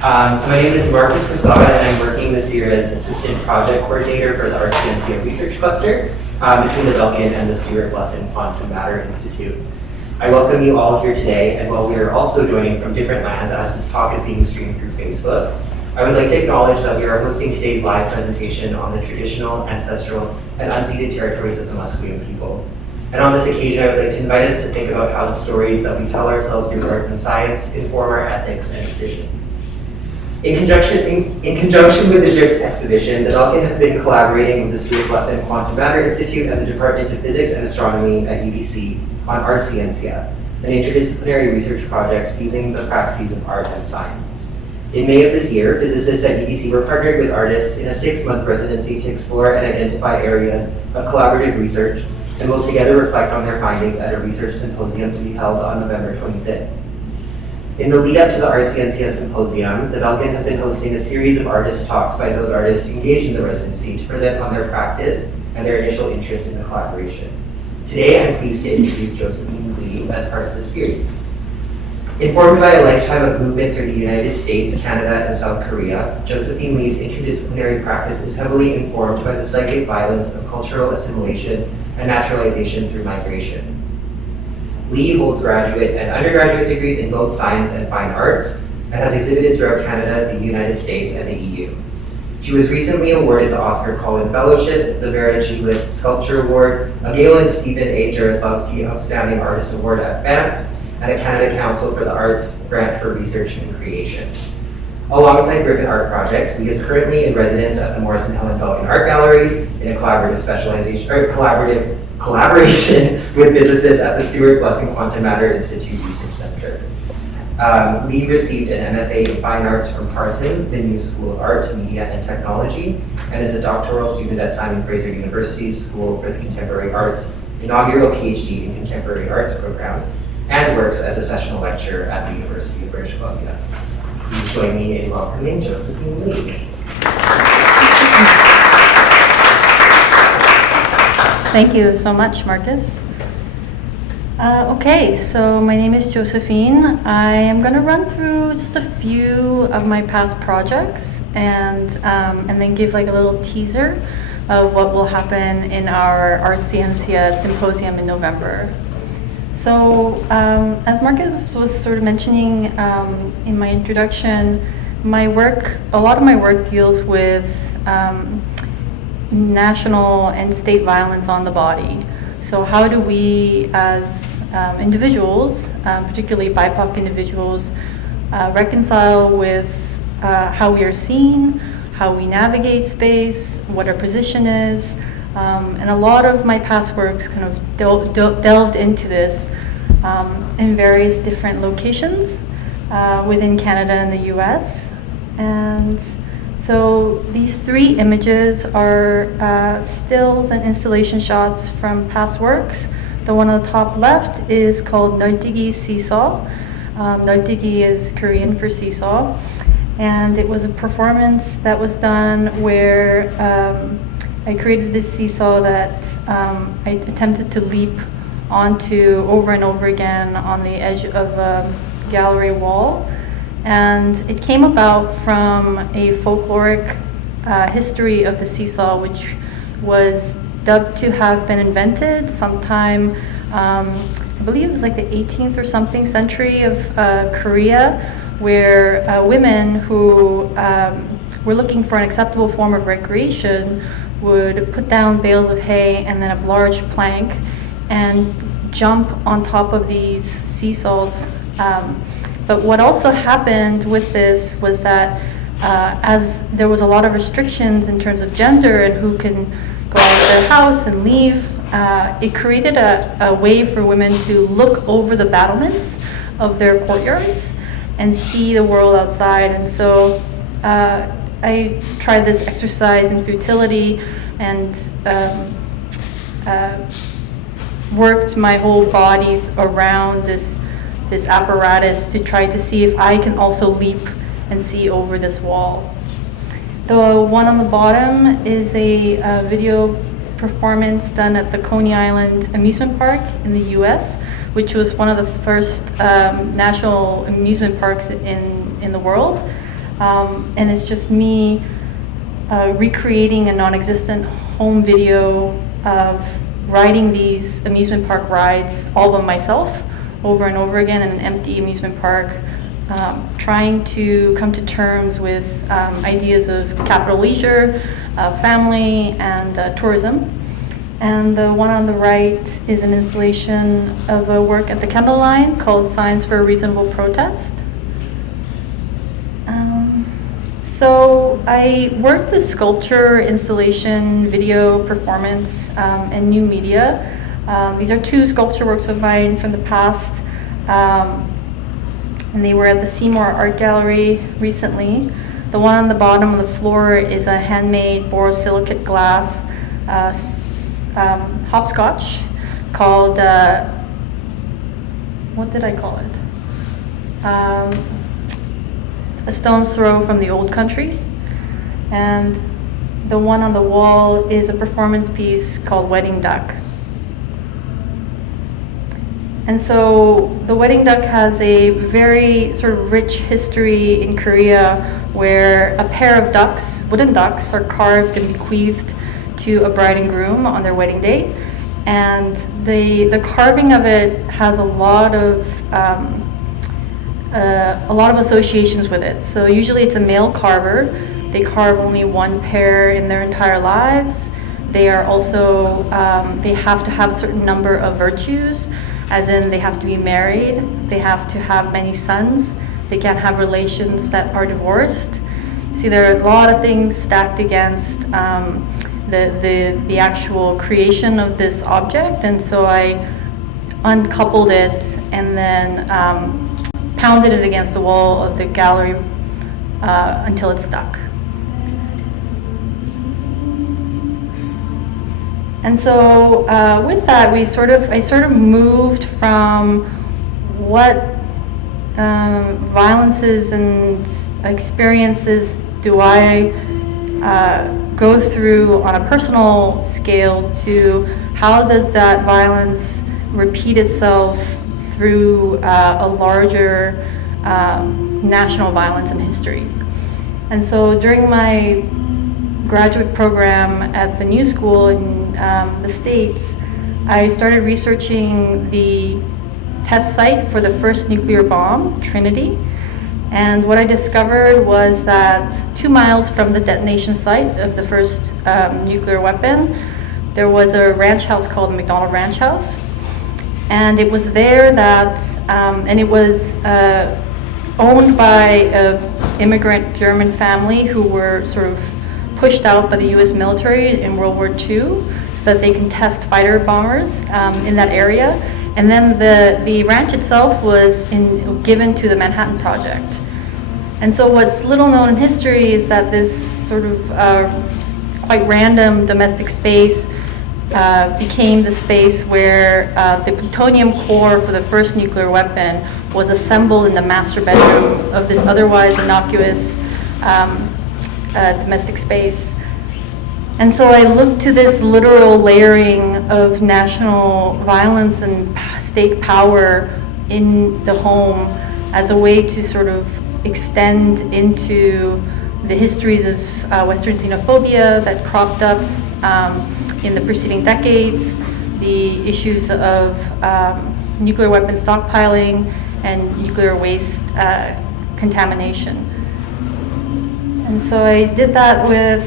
So my name is Marcus Prasada, and I'm working this year as Assistant Project Coordinator for the Ars Scientia Research Cluster between the Belkin and the Stewart Blusson Quantum Matter Institute. I welcome you all here today, and while we are also joining from different lands as this talk is being streamed through Facebook, I would like to acknowledge that we are hosting today's live presentation on the traditional, ancestral, and unceded territories of the Musqueam people. And on this occasion, I would like to invite us to think about how the stories that we tell ourselves through art and science inform our ethics and decisions. In conjunction with the Drift exhibition, the Belkin has been collaborating with the Stewart Blusson Quantum Matter Institute and the Department of Physics and Astronomy at UBC on Ars Scientia, an interdisciplinary research project using the praxis of art and science. In May of this year, physicists at UBC were partnered with artists in a 6-month residency to explore and identify areas of collaborative research and will together reflect on their findings at a research symposium to be held on November 25th. In the lead up to the Ars Scientia Symposium, the Belkin has been hosting a series of artist talks by those artists engaged in the residency to present on their practice and their initial interest in the collaboration. Today, I'm pleased to introduce Josephine Lee as part of this series. Informed by a lifetime of movement through the United States, Canada, and South Korea, Josephine Lee's interdisciplinary practice is heavily informed by the psychic violence of cultural assimilation and naturalization through migration. Lee holds graduate and undergraduate degrees in both science and fine arts, and has exhibited throughout Canada, the United States, and the EU. She was recently awarded the Oscar Collin Fellowship, the Vera G. List Sculpture Award, a Gale and Stephen A. Jaroslawski Outstanding Artist Award at Banff, and a Canada Council for the Arts Grant for Research and Creation. Alongside Griffin Art Projects, Lee is currently in residence at the Morris and Helen Belkin Art Gallery in a collaboration with physicists at the Stewart Blusson Quantum Matter Institute Research Center. Lee received an MFA in Fine Arts from Parsons, the New School of Art, Media, and Technology, and is a doctoral student at Simon Fraser University's School for the Contemporary Arts, inaugural PhD in Contemporary Arts program, and works as a sessional lecturer at the University of British Columbia. Please join me in welcoming Josephine Lee. Thank you so much, Marcus. Okay, so my name is Josephine. I am going to run through just a few of my past projects and then give like a little teaser of what will happen in our Ars Scientia Symposium in November. So as Marcus was sort of mentioning in my introduction, a lot of my work deals with national and state violence on the body. So how do we as individuals, particularly BIPOC individuals, reconcile with how we are seen, how we navigate space, what our position is, and a lot of my past works kind of delved into this in various different locations within Canada and the US. And so these 3 images are stills and installation shots from past works. The one on the top left is called Norwegian Seesaw. Norwegian is Korean for seesaw. And it was a performance that was done where I created this seesaw that I attempted to leap onto over and over again on the edge of a gallery wall. And it came about from a folkloric history of the seesaw, which was dubbed to have been invented sometime, I believe it was like the 18th or something century of Korea, where women who were looking for an acceptable form of recreation would put down bales of hay and then a large plank and jump on top of these seesaws. But what also happened with this was that as there was a lot of restrictions in terms of gender and who can go out of their house and leave, it created a way for women to look over the battlements of their courtyards and see the world outside. And so I tried this exercise in futility and worked my whole body around this apparatus to try to see if I can also leap and see over this wall. The one on the bottom is a video performance done at the Coney Island Amusement Park in the US, which was one of the first national amusement parks in the world. And it's just me recreating a non-existent home video of riding these amusement park rides all by myself over and over again in an empty amusement park, trying to come to terms with ideas of capital leisure, family, and tourism. And the one on the right is an installation of a work at the Kendall Line called Science for a Reasonable Protest. So I worked with sculpture, installation, video, performance, and new media. These are two sculpture works of mine from the past, and they were at the Seymour Art Gallery recently. The one on the bottom of the floor is a handmade borosilicate glass hopscotch called, what did I call it? A stone's throw from the old country. And the one on the wall is a performance piece called Wedding Duck. And so the Wedding Duck has a very sort of rich history in Korea where a pair of ducks, wooden ducks, are carved and bequeathed to a bride and groom on their wedding day. And the carving of it has a lot of associations with it. So usually it's a male carver. They carve only one pair in their entire lives. They are also, they have to have a certain number of virtues, as in they have to be married, they have to have many sons, they can't have relations that are divorced. See, there are a lot of things stacked against the actual creation of this object, and so I uncoupled it and then pounded it against the wall of the gallery until it stuck. And so with that, I sort of moved from what violences and experiences do I go through on a personal scale to how does that violence repeat itself through a larger national violence in history. And so during my graduate program at the New School in the States, I started researching the test site for the first nuclear bomb, Trinity. And what I discovered was that 2 miles from the detonation site of the first nuclear weapon, there was a ranch house called the McDonald Ranch House. And it was there that, and it was owned by an immigrant German family who were sort of pushed out by the US military in World War II so that they can test fighter bombers in that area. And then the ranch itself was given to the Manhattan Project. And so what's little known in history is that this sort of quite random domestic space became the space where the plutonium core for the first nuclear weapon was assembled in the master bedroom of this otherwise innocuous domestic space. And so I looked to this literal layering of national violence and state power in the home as a way to sort of extend into the histories of Western xenophobia that cropped up in the preceding decades, the issues of nuclear weapon stockpiling and nuclear waste contamination. And so I did that with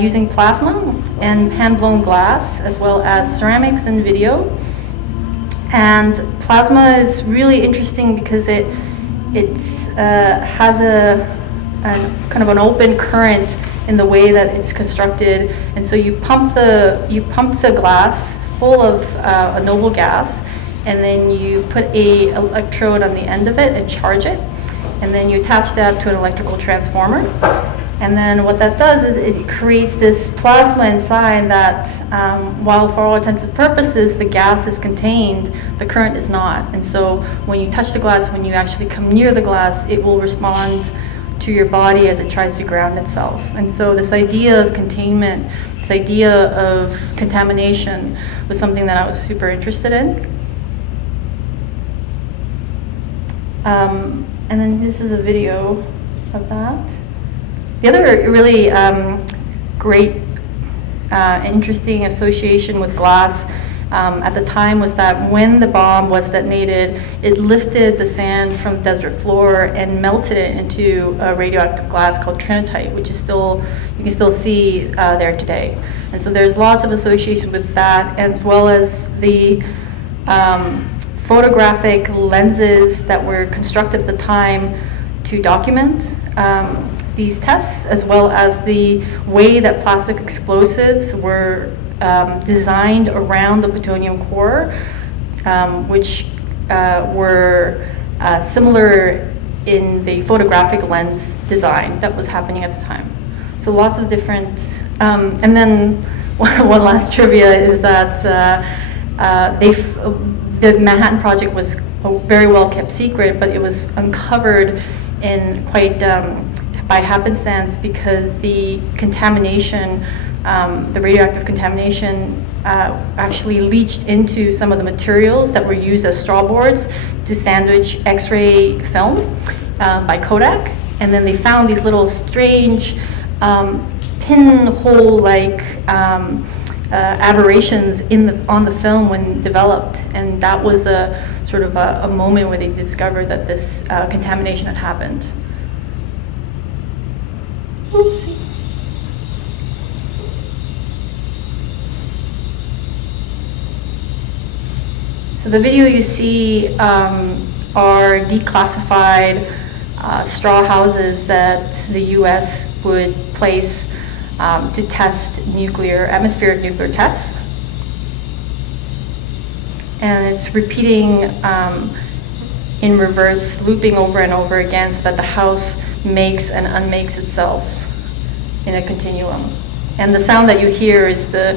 using plasma and hand-blown glass, as well as ceramics and video. And plasma is really interesting because it has a kind of an open current in the way that it's constructed. And so you pump the glass full of a noble gas, and then you put a electrode on the end of it and charge it. And then you attach that to an electrical transformer. And then what that does is it creates this plasma inside that, while for all intents and purposes the gas is contained, the current is not. And so when you touch the glass, when you actually come near the glass, it will respond to your body as it tries to ground itself. And so this idea of containment, this idea of contamination was something that I was super interested in. And then this is a video of that. The other really great interesting association with glass at the time was that when the bomb was detonated, it lifted the sand from the desert floor and melted it into a radioactive glass called Trinite, which is still, you can still see there today. And so there's lots of association with that, as well as the photographic lenses that were constructed at the time to document these tests, as well as the way that plastic explosives were designed around the plutonium core, which were similar in the photographic lens design that was happening at the time. So lots of different, and then one last trivia is that the Manhattan Project was a very well kept secret, but it was uncovered in quite by happenstance, because the contamination, the radioactive contamination actually leached into some of the materials that were used as straw boards to sandwich X-ray film by Kodak. And then they found these little strange pinhole-like aberrations on the film when developed. And that was a sort of a moment where they discovered that this contamination had happened. Oopsie. So the video you see are declassified straw houses that the U.S. would place to test atmospheric nuclear tests. And it's repeating in reverse, looping over and over again, so that the house makes and unmakes itself in a continuum. And the sound that you hear is the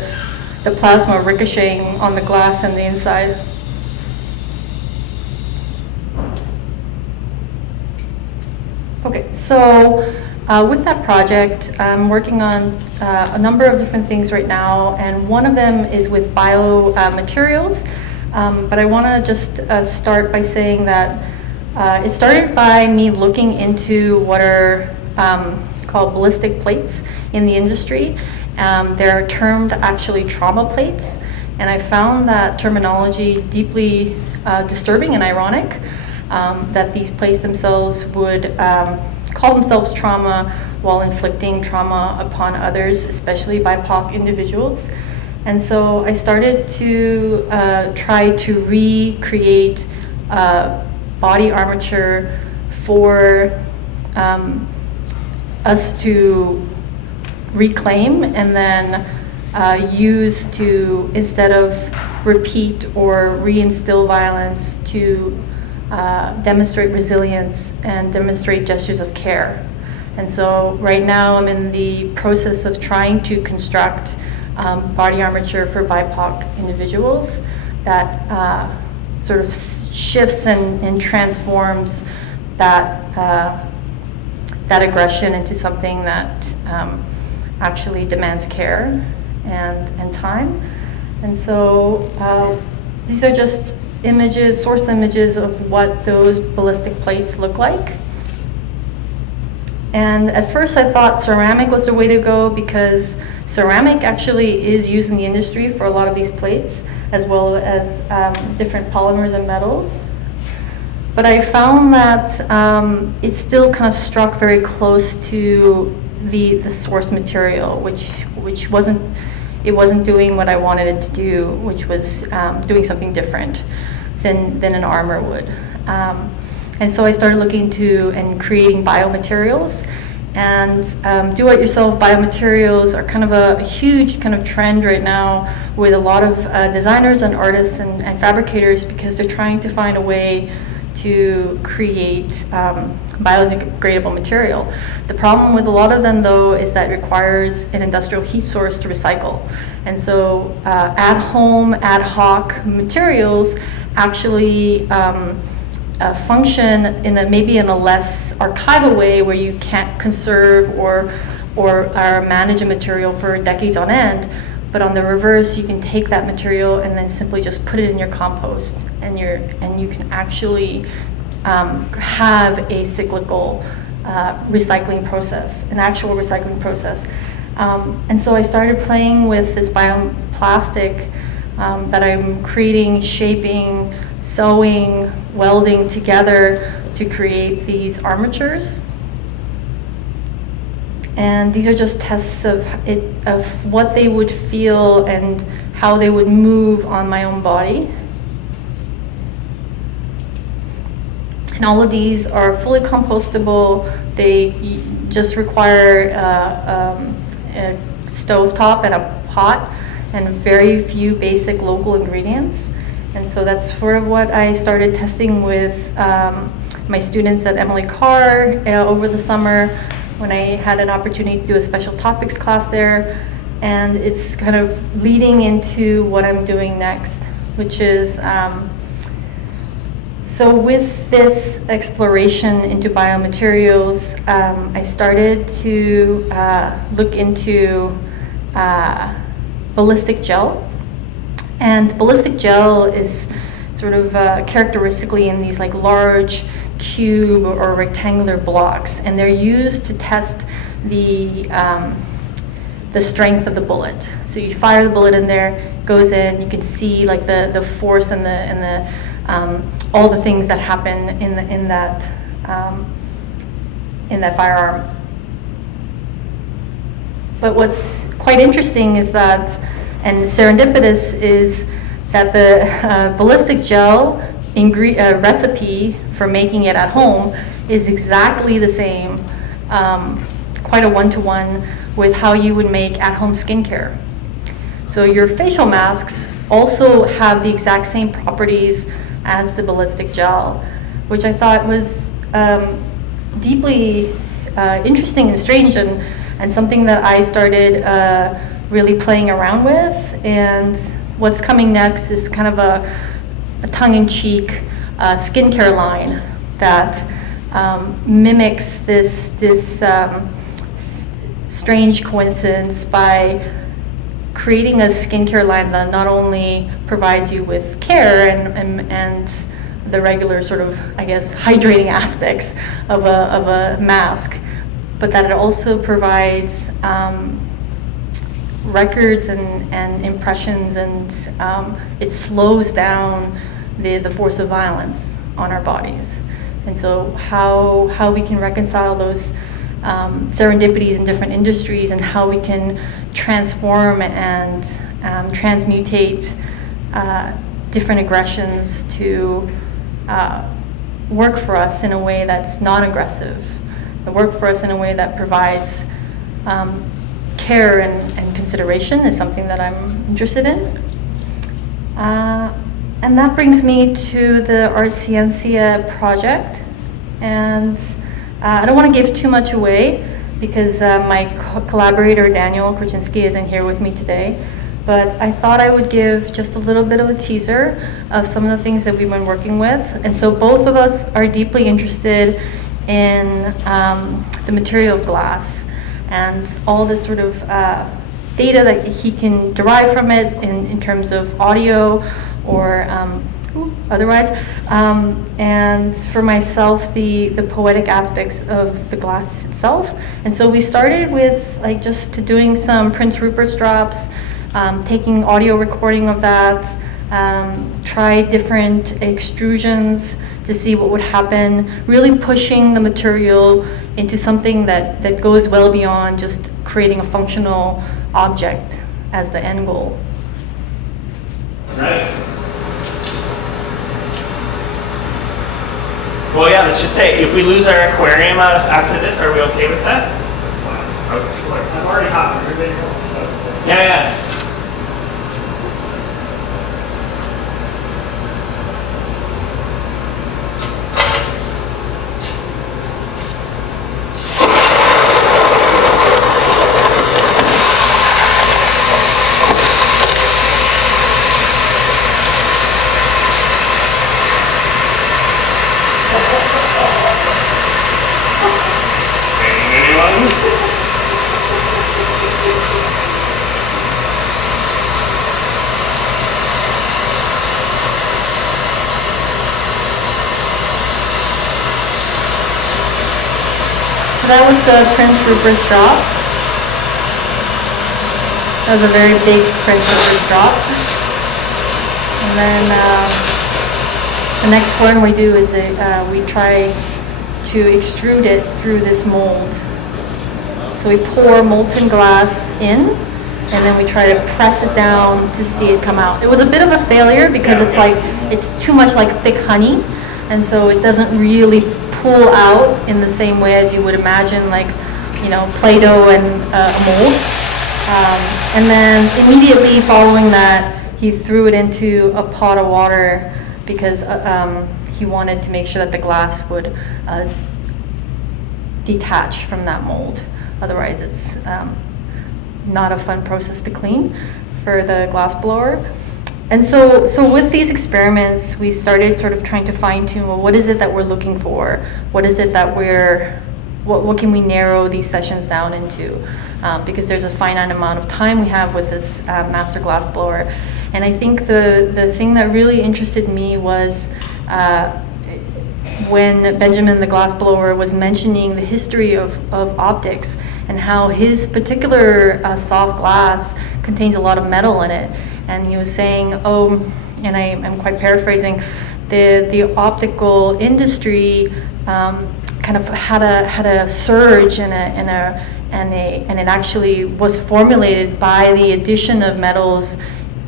plasma ricocheting on the glass and the inside. Okay, so with that project, I'm working on a number of different things right now, and one of them is with biomaterials. But I want to just start by saying that it started by me looking into what are called ballistic plates in the industry. They're termed actually trauma plates, and I found that terminology deeply disturbing and ironic, that these plates themselves would call themselves trauma while inflicting trauma upon others, especially BIPOC individuals. And so I started to try to recreate body armature for us to reclaim and then use to, instead of repeat or reinstill violence, to demonstrate resilience and demonstrate gestures of care. And so right now I'm in the process of trying to construct body armature for BIPOC individuals that sort of shifts and transforms that aggression into something that actually demands care and time. And so these are just images, source images of what those ballistic plates look like. And at first I thought ceramic was the way to go, because ceramic actually is used in the industry for a lot of these plates, as well as different polymers and metals. But I found that it still kind of struck very close to the source material, which wasn't doing what I wanted it to do, which was doing something different than an armor would. And so I started looking into and creating biomaterials. And do-it-yourself biomaterials are kind of a huge kind of trend right now with a lot of designers and artists and fabricators, because they're trying to find a way to create biodegradable material. The problem with a lot of them, though, is that it requires an industrial heat source to recycle. And so at-home, ad hoc materials actually function in maybe in a less archival way, where you can't conserve or manage a material for decades on end. But on the reverse, you can take that material and then simply just put it in your compost, and you can actually have a cyclical recycling process, an actual recycling process. And so I started playing with this bioplastic that I'm creating, shaping, sewing, welding together to create these armatures. And these are just tests of what they would feel and how they would move on my own body. And all of these are fully compostable. They just require a stovetop and a pot and very few basic local ingredients. And so that's sort of what I started testing with my students at Emily Carr over the summer when I had an opportunity to do a special topics class there. And it's kind of leading into what I'm doing next, which is, so with this exploration into biomaterials, I started to look into ballistic gel. And ballistic gel is sort of characteristically in these like large cube or rectangular blocks, and they're used to test the strength of the bullet. So you fire the bullet in there, goes in, you can see like the force and the all the things that happen in that firearm. But what's quite interesting is that, and serendipitous, is that the ballistic gel recipe for making it at home is exactly the same, quite a one-to-one with how you would make at-home skincare. So your facial masks also have the exact same properties as the ballistic gel, which I thought was deeply interesting and strange, and something that I started really playing around with. And what's coming next is kind of a tongue-in-cheek skincare line that mimics this strange coincidence by creating a skincare line that not only provides you with care and the regular sort of, I guess, hydrating aspects of a mask, but that it also provides records and impressions, and it slows down the force of violence on our bodies. And so how we can reconcile those serendipities in different industries, and how we can transform and transmutate different aggressions to work for us in a way that's non-aggressive, that work for us in a way that provides care and consideration, is something that I'm interested in. And that brings me to the Ars Scientia project. And I don't want to give too much away because my collaborator Daniel Krasinski isn't here with me today, but I thought I would give just a little bit of a teaser of some of the things that we've been working with. And so both of us are deeply interested in the material of glass and all this sort of data that he can derive from it in terms of audio or otherwise. And for myself, the poetic aspects of the glass itself. And so we started with like just doing some Prince Ruperts drops, taking audio recording of that, try different extrusions to see what would happen, really pushing the material into something that goes well beyond just creating a functional object as the end goal. Right. Well, yeah, let's just say, if we lose our aquarium after this, are we okay with that? That's fine. Okay. Sure. I'm already hot. Everybody else is okay. Yeah. that was the Prince Ruperts drop. That was a very big Prince Ruperts drop. And then the next one we do is we try to extrude it through this mold. So we pour molten glass in, and then we try to press it down to see it come out. It was a bit of a failure because it's too much like thick honey, and so it doesn't really pull out in the same way as you would imagine, like, you know, Play-Doh and a mold. And then immediately following that, he threw it into a pot of water because he wanted to make sure that the glass would detach from that mold. Otherwise, it's not a fun process to clean for the glass blower. And so with these experiments, we started sort of trying to fine tune, well, what is it that we're looking for? What is it that what can we narrow these sessions down into? Because there's a finite amount of time we have with this master glass blower. And I think the thing that really interested me was when Benjamin the glass blower was mentioning the history of optics and how his particular soft glass contains a lot of metal in it. And he was saying, and I'm quite paraphrasing, the optical industry kind of had a surge and it actually was formulated by the addition of metals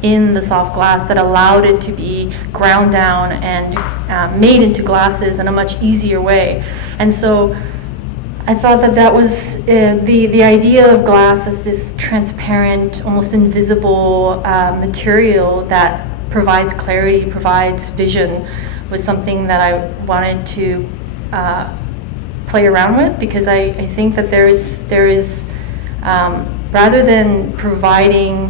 in the soft glass that allowed it to be ground down and made into glasses in a much easier way. And so I thought that was the idea of glass as this transparent, almost invisible material that provides clarity, provides vision, was something that I wanted to play around with, because I think that there is rather than providing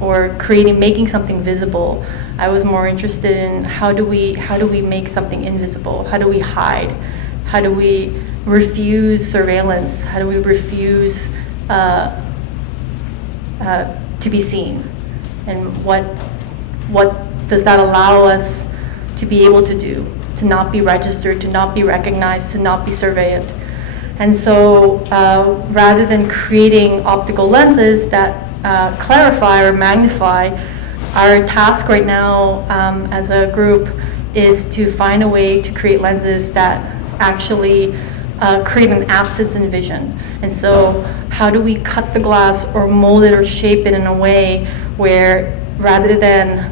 or making something visible, I was more interested in how do we make something invisible? How do we hide? How do we refuse surveillance? How do we refuse to be seen? And what does that allow us to be able to do? To not be registered, to not be recognized, to not be surveilled. And so rather than creating optical lenses that clarify or magnify, our task right now as a group is to find a way to create lenses that actually create an absence in vision. And so how do we cut the glass or mold it or shape it in a way where rather than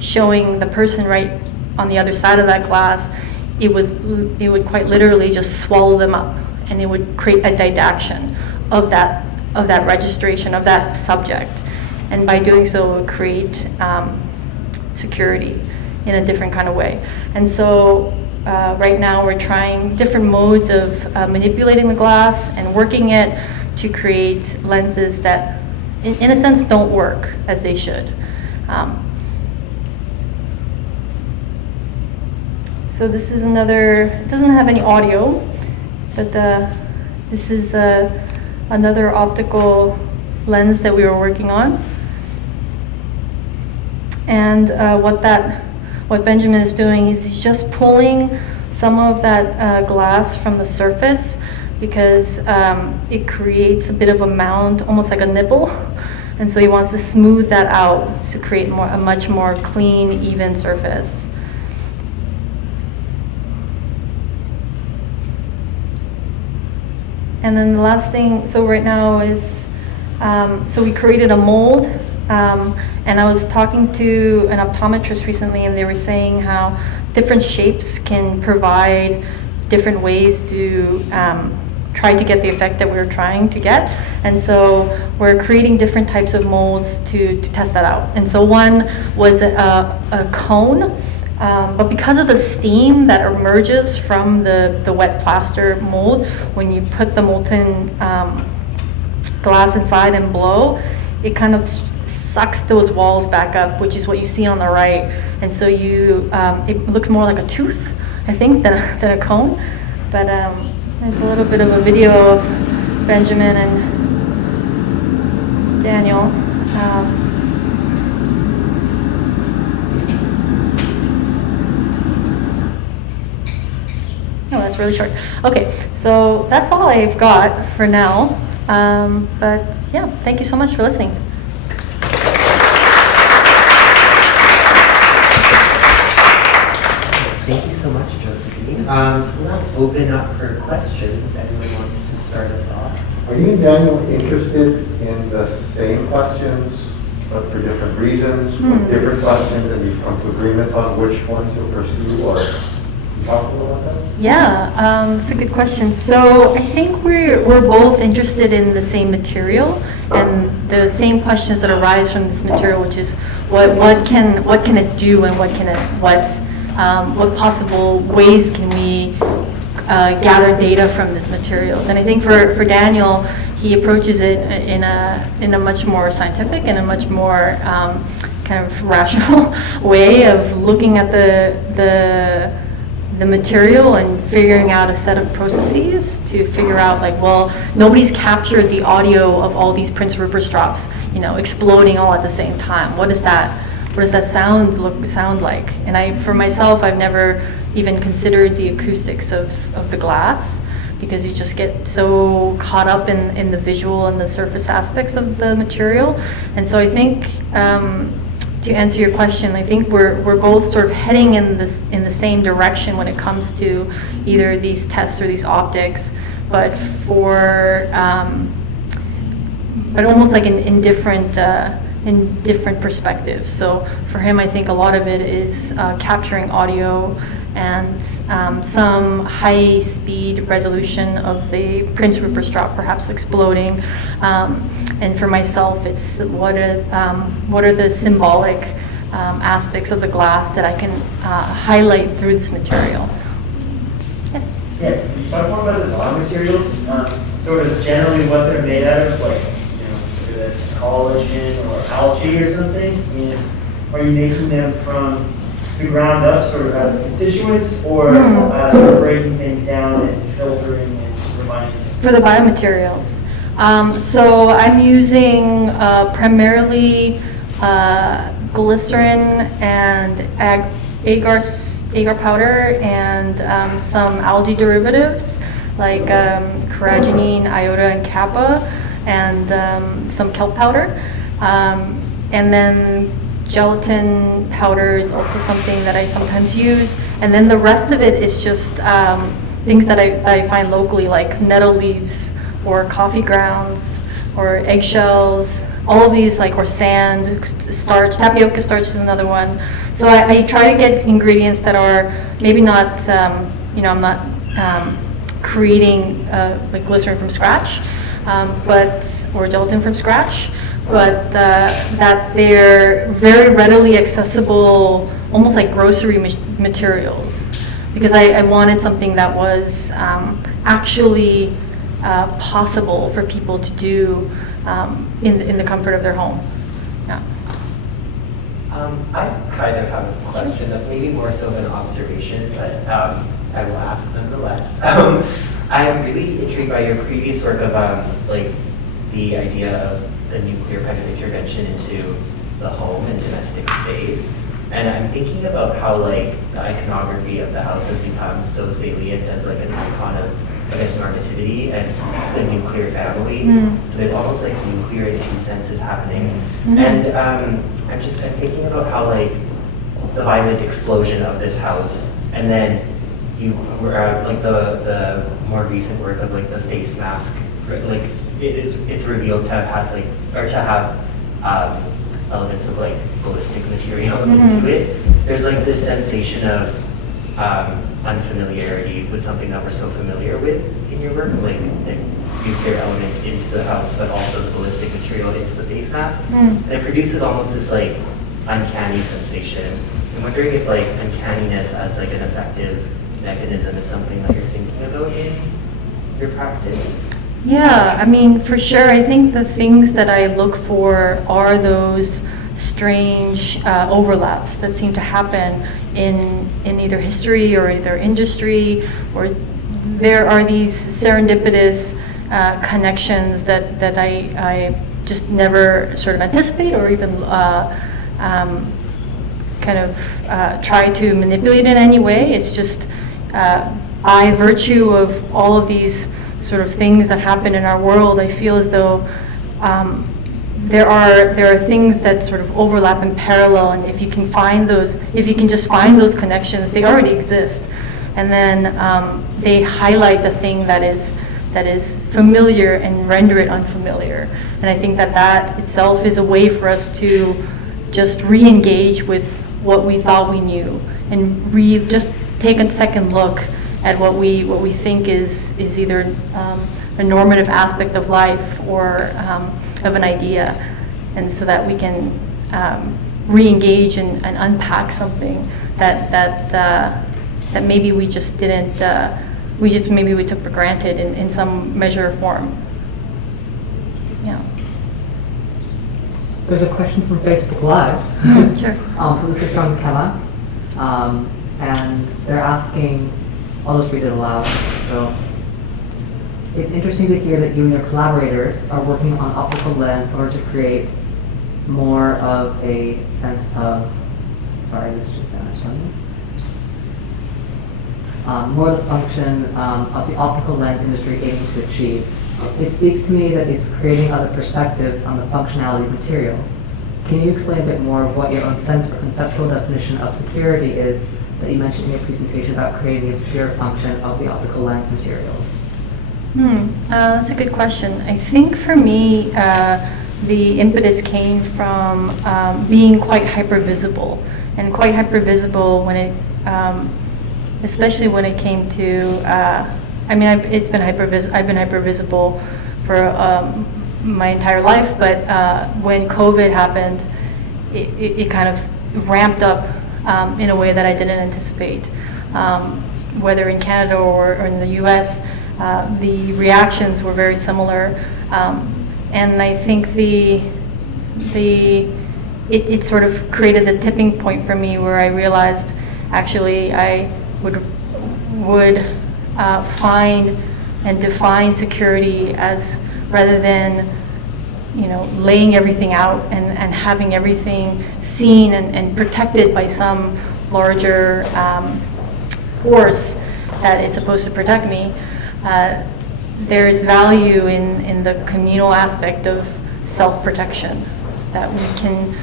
showing the person right on the other side of that glass, it would quite literally just swallow them up, and it would create a didaction of that registration of that subject. And by doing so, it would create security in a different kind of way. And so right now we're trying different modes of manipulating the glass and working it to create lenses that in a sense don't work as they should. So this is another, it doesn't have any audio, but this is another optical lens that we were working on. And what Benjamin is doing is he's just pulling some of that glass from the surface, because it creates a bit of a mound, almost like a nipple. And so he wants to smooth that out to create a much more clean, even surface. And then the last thing, so right now is, so we created a mold, and I was talking to an optometrist recently, and they were saying how different shapes can provide different ways to try to get the effect that we were trying to get. And so we're creating different types of molds to test that out. And so one was a cone, but because of the steam that emerges from the wet plaster mold, when you put the molten glass inside and blow, it kind of sucks those walls back up, which is what you see on the right. And so it looks more like a tooth, I think, than a cone. But there's a little bit of a video of Benjamin and Daniel. Oh, that's really short. Okay, so that's all I've got for now. But yeah, thank you so much for listening. Thank you so much, Josephine. So we'll open up for questions if anyone wants to start us off. Are you and Daniel interested in the same questions, but for different reasons, with different questions, and you've come to agreement on which ones you'll pursue, or you talk a little about that? Yeah, that's a good question. So I think we're both interested in the same material and the same questions that arise from this material, which is what can it do, and what possible ways can we gather data from this materials. And I think for Daniel, he approaches it in a much more scientific and a much more kind of rational way of looking at the material and figuring out a set of processes to figure out, like, well, nobody's captured the audio of all these Prince Ruperts drops, exploding all at the same time. What does that sound like? And for myself, I've never even considered the acoustics of the glass, because you just get so caught up in the visual and the surface aspects of the material. And so I think, to answer your question, I think we're both sort of heading in the same direction when it comes to either these tests or these optics, but but almost like in different perspectives. So for him, I think a lot of it is capturing audio and some high-speed resolution of the Prince Ruperts drop perhaps exploding. And for myself, it's what are the symbolic aspects of the glass that I can highlight through this material. Yes. Yeah, can you talk more about the biomaterials, sort of generally what they're made out of, like, whether that's collagen or algae or something? I mean, are you making them from the ground up, sort of out of constituents, or sort of breaking things down and filtering and refining? For the biomaterials. So I'm using primarily glycerin and agar powder and some algae derivatives like carrageenine, iota, and kappa, and some kelp powder. And then gelatin powder is also something that I sometimes use. And then the rest of it is just things that I find locally, like nettle leaves or coffee grounds or eggshells, all of these, like, or sand, starch, tapioca starch is another one. So I try to get ingredients that are maybe not, I'm not creating like glycerin from scratch, or gelatin from scratch, but that they're very readily accessible, almost like grocery materials, because I wanted something that was actually possible for people to do in the comfort of their home. Yeah. I kind of have a question that maybe more so an observation, but I will ask nonetheless. I am really intrigued by your previous work of like the idea of the nuclear kind of intervention into the home and domestic space. And I'm thinking about how, like, the iconography of the house has become so salient as like an icon of, I guess, normativity and the nuclear family. So there's almost like nuclear in two senses happening. And I'm thinking about how, like, the violent explosion of this house, and then you like the more recent work of like the face mask, like it's revealed to have had like, or to have elements of like ballistic material into it. There's like this sensation of unfamiliarity with something that we're so familiar with in your work, like the nuclear element into the house, but also the ballistic material into the face mask. And it produces almost this like uncanny sensation. I'm wondering if like uncanniness as like an effective mechanism is something that you're thinking about in your practice. Yeah, I mean, for sure. I think the things that I look for are those strange overlaps that seem to happen in either history or either industry, or there are these serendipitous connections that I just never sort of anticipate or even kind of try to manipulate in any way. It's just by virtue of all of these sort of things that happen in our world, I feel as though there are things that sort of overlap and parallel, and if you can just find those connections, they already exist. And then they highlight the thing that is familiar and render it unfamiliar. And I think that itself is a way for us to just re-engage with what we thought we knew, and just take a second look at what we think is either a normative aspect of life or of an idea, and so that we can re-engage and unpack something that maybe we just didn't, maybe we took for granted in some measure or form. Yeah. There's a question from Facebook Live. Sure. So this is from Kema, and they're asking, I'll just read it aloud. So, it's interesting to hear that you and your collaborators are working on optical lens in order to create more of a sense of, sorry, this just more of the function of the optical lens industry aiming to achieve. It speaks to me that it's creating other perspectives on the functionality of materials. Can you explain a bit more of what your own sense or conceptual definition of security is that you mentioned in your presentation about creating the obscure function of the optical lens materials? That's a good question. I think for me, the impetus came from being quite hypervisible, and quite hypervisible when it, especially when it came to, I've been hypervisible for my entire life, but when COVID happened, it kind of ramped up in a way that I didn't anticipate. Whether in Canada or in the US, the reactions were very similar, and I think it sort of created a tipping point for me where I realized actually I would find and define security as, rather than laying everything out and having everything seen and protected by some larger force that is supposed to protect me. There is value in the communal aspect of self-protection, that we can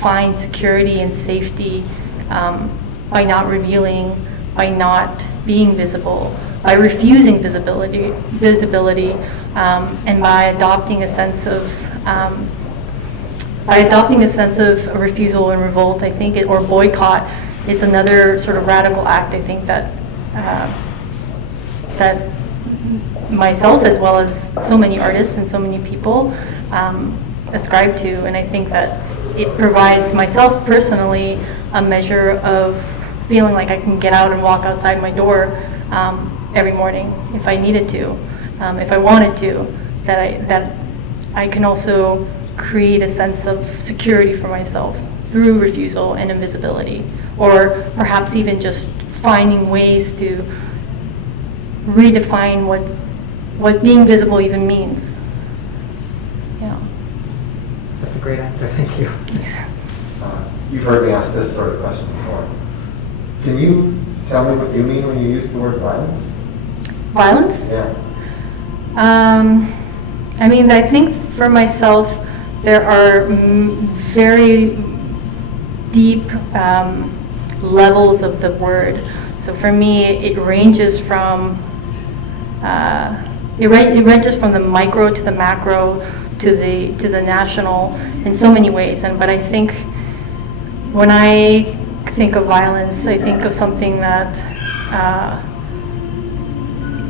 find security and safety by not revealing, by not being visible, by refusing visibility, and by adopting a sense of refusal and revolt. I think or boycott is another sort of radical act. I think that myself, as well as so many artists and so many people, ascribe to, and I think that it provides myself personally a measure of feeling like I can get out and walk outside my door every morning if I needed to, if I wanted to, that I can also create a sense of security for myself through refusal and invisibility, or perhaps even just finding ways to redefine what being visible even means. Yeah. That's a great answer, thank you. You've heard me ask this sort of question before. Can you tell me what you mean when you use the word violence? Violence? Yeah. I think for myself, there are very deep levels of the word. So for me, it ranges from the micro to the macro to the national in so many ways. But I think when I think of violence, I think of something that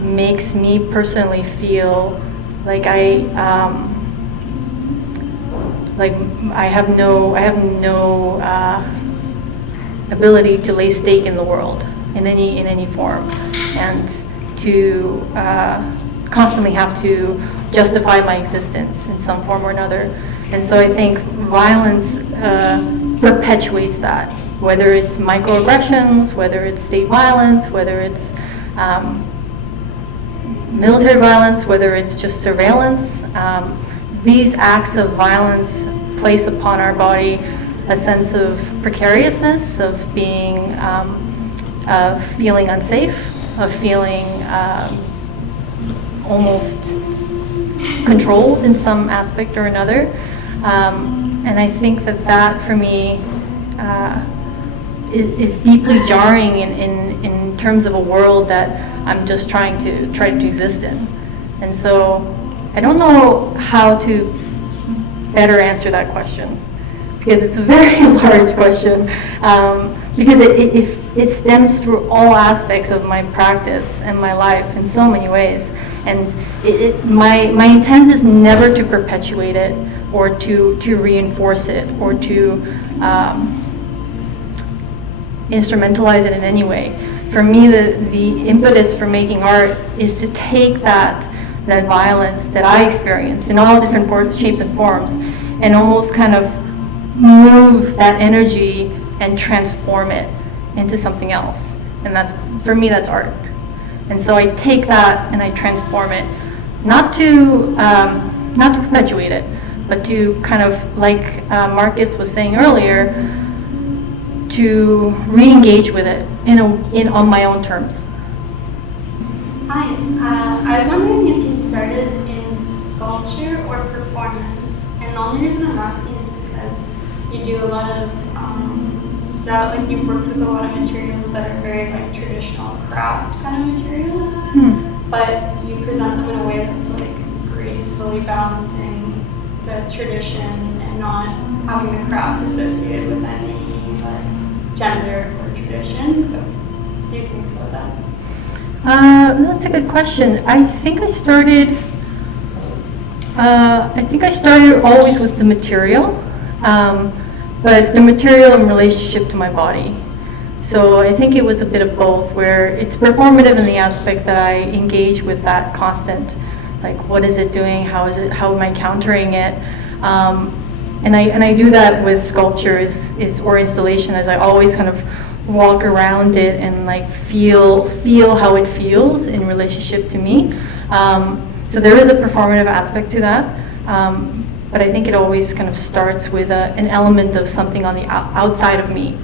makes me personally feel like I have no ability to lay stake in the world in any form, and to constantly have to justify my existence in some form or another. And so I think violence perpetuates that, whether it's microaggressions, whether it's state violence, whether it's military violence, whether it's just surveillance. These acts of violence place upon our body a sense of precariousness, of being, feeling unsafe, of feeling almost controlled in some aspect or another. And I think that for me is deeply jarring in terms of a world that I'm just trying to exist in. And so I don't know how to better answer that question, because it's a very large question, because it stems through all aspects of my practice and my life in so many ways. And my intent is never to perpetuate it or to reinforce it or to instrumentalize it in any way. For me, the impetus for making art is to take that violence that I experience in all different shapes and forms, and almost kind of move that energy and transform it into something else. And for me, that's art. And so I take that and I transform it, not to perpetuate it, but to kind of, like Marcus was saying earlier, to re-engage with it on my own terms. Hi, I was wondering if you started in sculpture or performance. And the only reason I'm asking is because you do a lot of stuff, like you've worked with a lot of materials that are very like traditional craft kind of materials, but you present them in a way that's like gracefully balancing the tradition and not having the craft associated with any like gender or tradition. Do you think about that? That's a good question. I think I started always with the material, but the material in relationship to my body. So I think it was a bit of both, where it's performative in the aspect that I engage with that constant, like what is it doing, how am I countering it, and I do that with sculpture or installation, as I always kind of walk around it and like feel how it feels in relationship to me. So there is a performative aspect to that, but I think it always kind of starts with an element of something on the outside of me.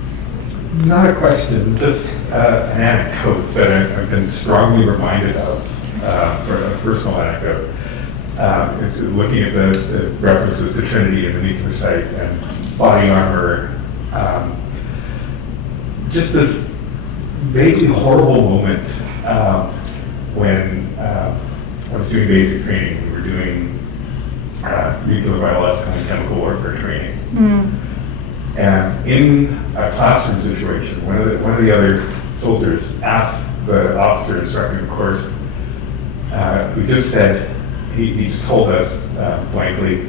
Not a question, just an anecdote that I've been strongly reminded of, for a personal anecdote. It's looking at the references to Trinity and the nuclear site and body armor. Just this vaguely horrible moment when I was doing basic training. We were doing nuclear, biological, and chemical warfare training. And in a classroom situation, one of the other soldiers asked the officer instructing the course, who just said, he just told us blankly,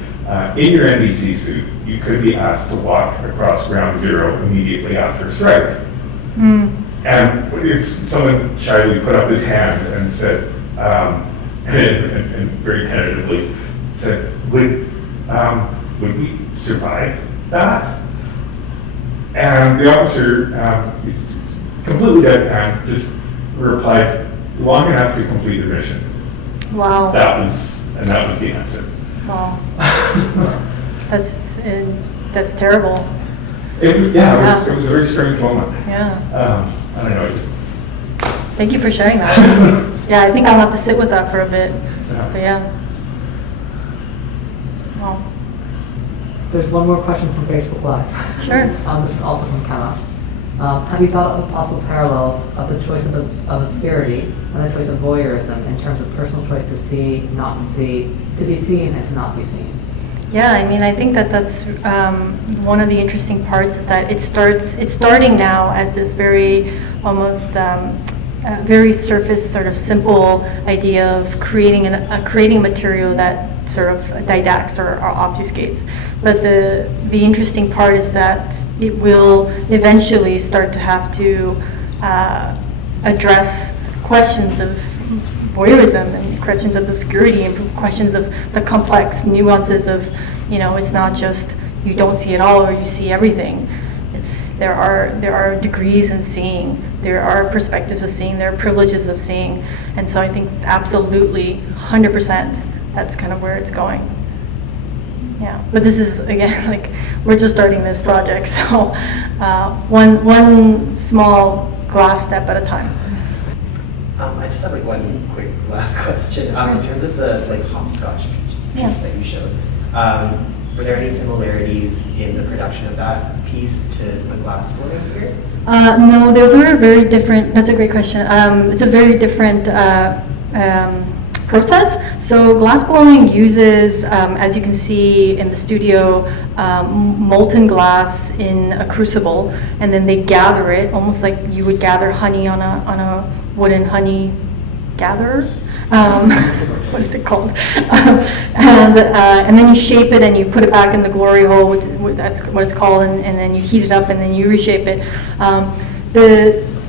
in your NBC suit, you could be asked to walk across ground zero immediately after a strike. And someone shyly put up his hand and said, and very tentatively said, would we survive that? And the officer, completely deadpan, just replied, long enough to complete the mission. Wow. That was the answer. Wow. That's terrible. It was a very strange moment. Yeah. I don't know. Thank you for sharing that. Yeah, I think I'll have to sit with that for a bit. But yeah. Wow. There's one more question from Facebook Live. Sure. This is also from Kama. Have you thought of the possible parallels of the choice of obscurity and the choice of voyeurism in terms of personal choice to see, not to see, to be seen and to not be seen? Yeah, I mean, I think that's one of the interesting parts is that it's starting now as this very almost very surface sort of simple idea of creating a material that sort of didacts or obfuscates. But the interesting part is that it will eventually start to have to address questions of voyeurism and questions of obscurity and questions of the complex nuances of, it's not just you don't see it all or you see everything. There are degrees in seeing, there are perspectives of seeing, there are privileges of seeing, and so I think absolutely 100% that's kind of where it's going. Yeah, but this is again like we're just starting this project, so one small glass step at a time. I just have like one quick last question. Sure. In terms of the like hopscotch Yeah. piece that you showed, were there any similarities in the production of that piece to the glass blowing here? No, those are very different. That's a great question. It's a very different process. So glass blowing uses, as you can see in the studio, molten glass in a crucible, and then they gather it almost like you would gather honey on a wooden honey gatherer. What is it called? And then you shape it and you put it back in the glory hole, that's what it's called, and then you heat it up and then you reshape it.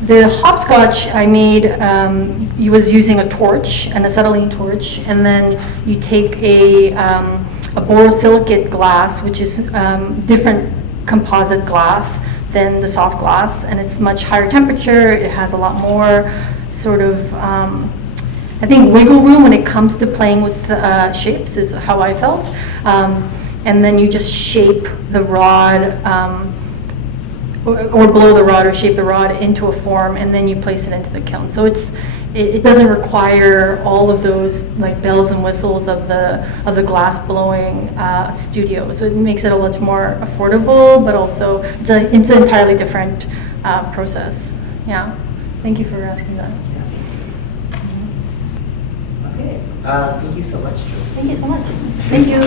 The hopscotch I made, you was using a torch, an acetylene torch, and then you take a borosilicate glass, which is different composite glass than the soft glass, and it's much higher temperature. It has a lot more sort of, I think, wiggle room when it comes to playing with shapes is how I felt. And then you just shape the rod, or blow the rod or shape the rod into a form, and then you place it into the kiln. So it doesn't require all of those like bells and whistles of the glass blowing studio. So it makes it a lot more affordable, but also it's an entirely different process. Yeah. Thank you for asking that. Okay. Thank you so much, Josephine. Thank you so much. Thank you.